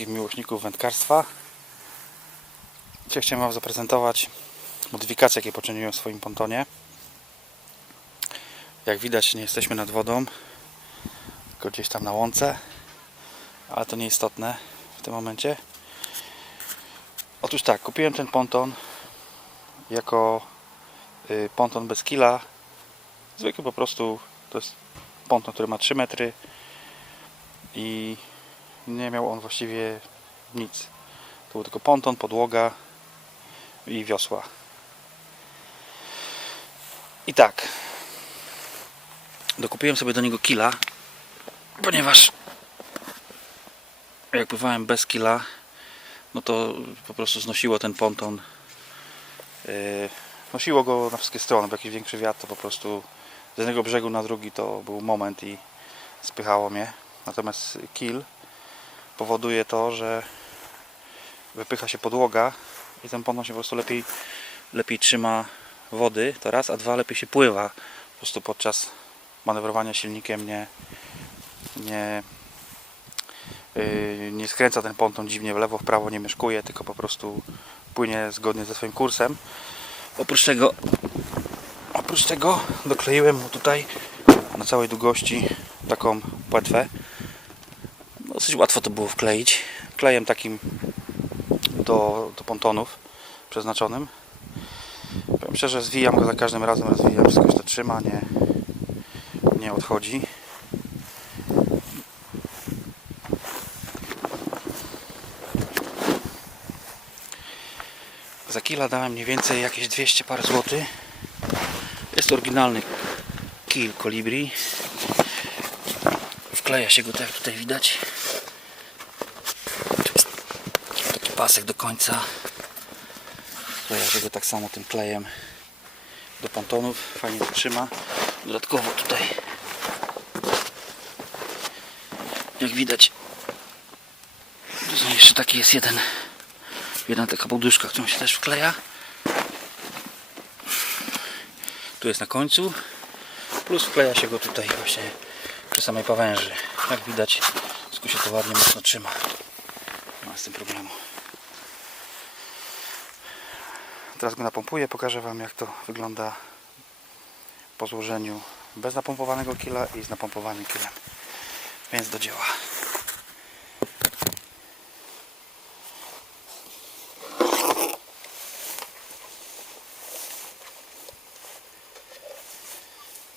wszystkich miłośników wędkarstwa. Dzisiaj chciałem Wam zaprezentować modyfikacje, jakie poczyniłem w swoim pontonie. Jak widać, nie jesteśmy nad wodą, tylko gdzieś tam na łące, ale to nieistotne w tym momencie. Otóż tak, kupiłem ten ponton jako y, ponton bez kila. Zwykły po prostu, to jest ponton, który ma 3 metry i nie miał on właściwie nic. To był tylko ponton, podłoga i wiosła. I tak. Dokupiłem sobie do niego kila, ponieważ jak pływałem bez kila, no to po prostu znosiło ten ponton. Yy, nosiło go na wszystkie strony, bo jakiś większy wiatr to po prostu z jednego brzegu na drugi to był moment i spychało mnie. Natomiast kill powoduje to, że wypycha się podłoga i ten ponton się po prostu lepiej, lepiej trzyma wody, to raz, a dwa lepiej się pływa po prostu podczas manewrowania silnikiem nie nie, yy, nie skręca ten ponton dziwnie w lewo, w prawo, nie myszkuje, tylko po prostu płynie zgodnie ze swoim kursem. Oprócz tego oprócz tego dokleiłem mu tutaj na całej długości taką płetwę dosyć łatwo to było wkleić. Klejem takim do, do pontonów przeznaczonym. Powiem szczerze zwijam go za każdym razem rozwijam, wszystko się to trzyma nie, nie odchodzi. Za kila dałem mniej więcej jakieś 200 parę złotych. Jest oryginalny kill Colibri wkleja się go tak jak tutaj widać taki pasek do końca. Wkleja się go tak samo tym klejem do pontonów fajnie to trzyma. Dodatkowo tutaj jak widać jeszcze taki jest jeden jedna taka poduszka, którą się też wkleja. Tu jest na końcu plus wkleja się go tutaj właśnie przy samej pawęży. Jak widać wszystko się to ładnie mocno trzyma. Nie ma z tym problemu teraz go napompuję pokażę Wam jak to wygląda po złożeniu bez napompowanego kila i z napompowanym kilem więc do dzieła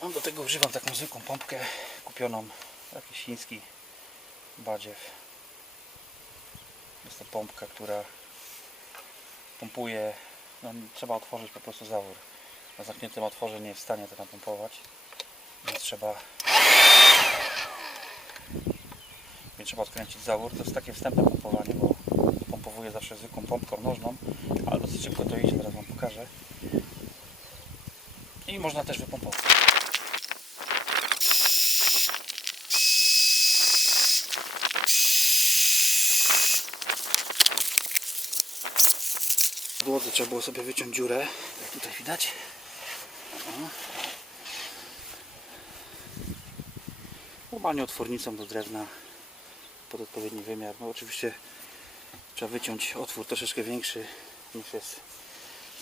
No, do tego używam taką zwykłą pompkę kupioną jakiś chiński badziew. Jest to pompka, która pompuje. No, trzeba otworzyć po prostu zawór. Na zamkniętym otworze nie jest w stanie to napompować. Więc trzeba więc trzeba odkręcić zawór. To jest takie wstępne pompowanie, bo pompowuję zawsze zwykłą pompką nożną, ale dosyć szybko to idzie, teraz Wam pokażę. I można też wypompować. W podłodze trzeba było sobie wyciąć dziurę, jak tutaj widać. O. Normalnie otwornicą do drewna pod odpowiedni wymiar. No oczywiście trzeba wyciąć otwór troszeczkę większy niż jest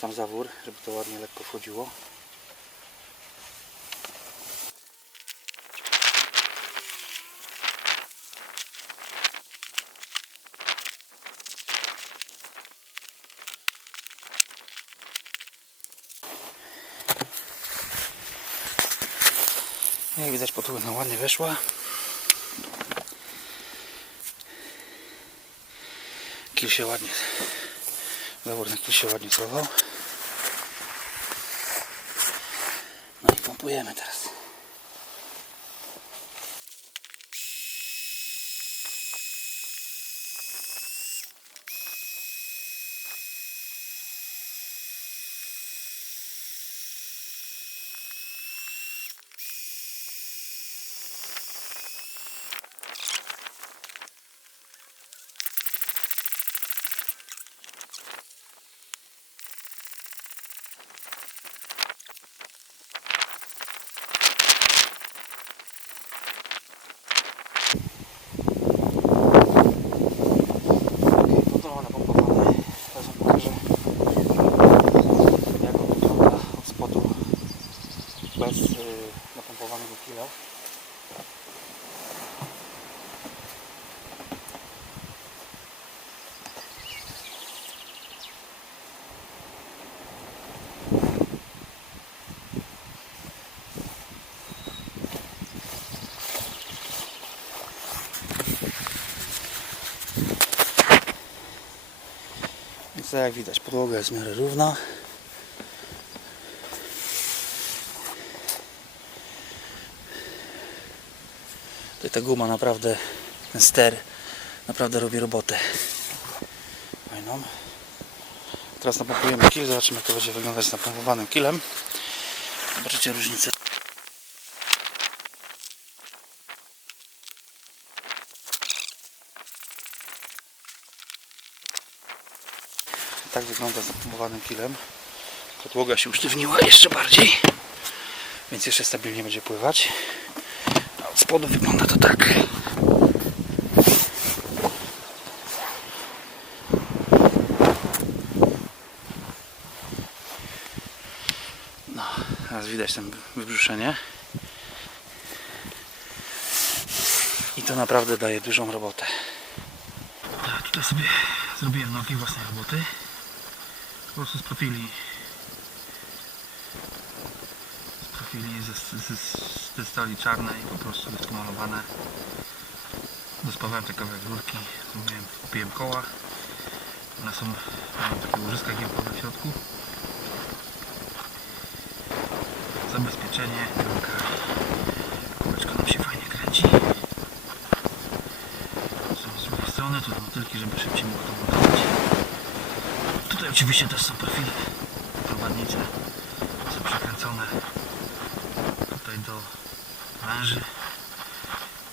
sam zawór, żeby to ładnie lekko wchodziło. Jak widać potługna ładnie weszła. Kil się ładnie, zawór na kil się ładnie schował. No i pompujemy teraz. Tak jak widać, podłoga jest w miarę równa. Tutaj ta guma naprawdę, ten ster naprawdę robi robotę. Fajną. Teraz napompujemy kil, zobaczymy jak to będzie wyglądać z napompowanym kilem. Zobaczycie różnicę. Tak wygląda z napompowanym kilem. Podłoga się usztywniła jeszcze bardziej, więc jeszcze stabilnie będzie pływać. A od spodu wygląda to tak. No, teraz widać tam wybrzuszenie. I to naprawdę daje dużą robotę. Tak, tutaj sobie zrobiłem nogi własnej roboty. Po prostu z profili. Z profili ze, ze, ze stali czarnej po prostu jest pomalowane. Dospawałem te kawałek rurki, zrobiłem, kupiłem koła. One są, takie łożyska giełkowe w środku. Zabezpieczenie, rurka, kółeczko nam się fajnie kręci. Są z drugiej strony, tu motylki, żeby szybciej mógł to montować. Tutaj oczywiście też są profile prowadnicze, są przekręcone tutaj do węży.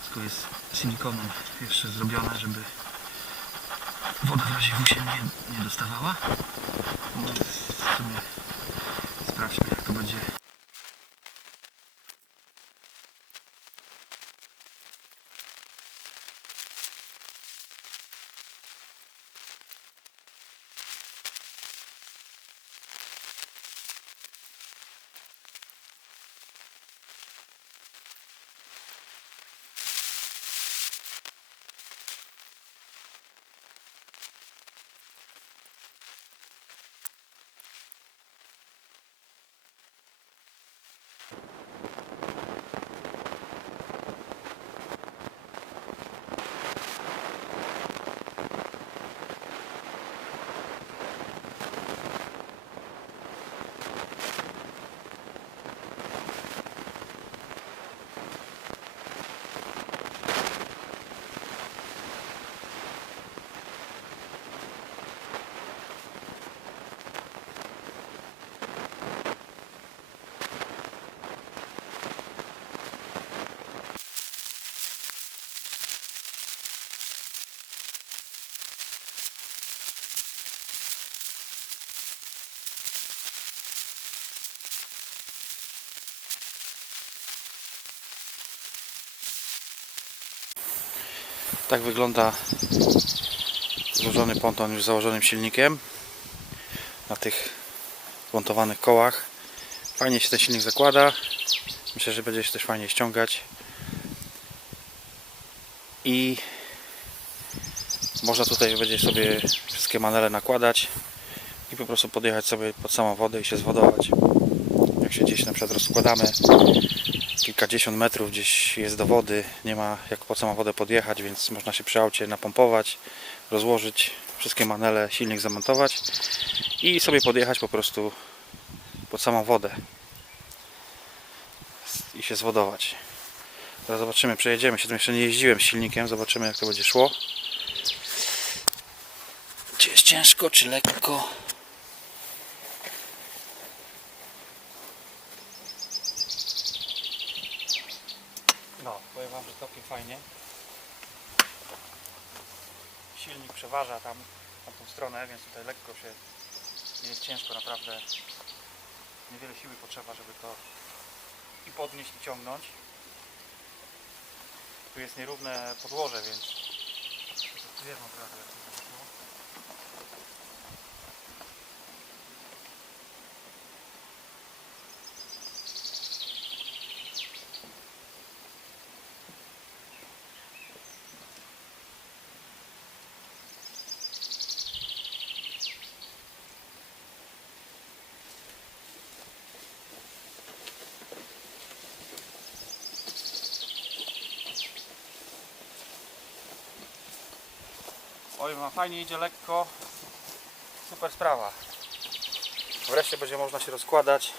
Wszystko jest silikonem jeszcze zrobione, żeby woda w razie się nie, nie dostawała. No, w sumie sprawdźmy jak to będzie Tak wygląda złożony ponton już z założonym silnikiem na tych zmontowanych kołach. Fajnie się ten silnik zakłada. Myślę, że będzie się też fajnie ściągać. I można tutaj będzie sobie wszystkie manele nakładać i po prostu podjechać sobie pod samą wodę i się zwodować. Jak się gdzieś na przykład rozkładamy kilkadziesiąt metrów gdzieś jest do wody, nie ma jak po samą wodę podjechać, więc można się przy aucie napompować, rozłożyć wszystkie manele, silnik zamontować i sobie podjechać po prostu pod samą wodę i się zwodować. Teraz zobaczymy, przejedziemy się, tym jeszcze nie jeździłem silnikiem, zobaczymy jak to będzie szło. Czy jest ciężko, czy lekko? No, powiem Wam, że całkiem fajnie. Silnik przeważa tam, tam tą stronę, więc tutaj lekko się nie jest ciężko, naprawdę niewiele siły potrzeba, żeby to i podnieść i ciągnąć. Tu jest nierówne podłoże, więc naprawdę jak to wyszło. Oj, ma fajnie idzie lekko. Super sprawa. Wreszcie będzie można się rozkładać.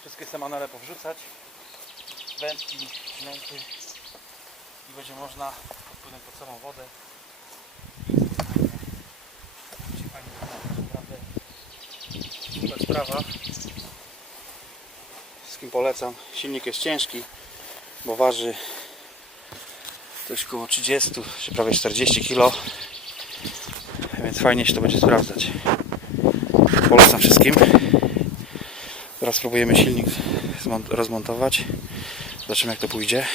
Wszystkie semanele powrzucać. Wędki, przynęty. I będzie można podpłynąć pod samą wodę. Super sprawa. Wszystkim polecam. Silnik jest ciężki, bo waży coś około 30 czy prawie 40 kg. Więc fajnie się to będzie sprawdzać. Polecam wszystkim. Teraz spróbujemy silnik zmon- rozmontować. Zobaczymy jak to pójdzie.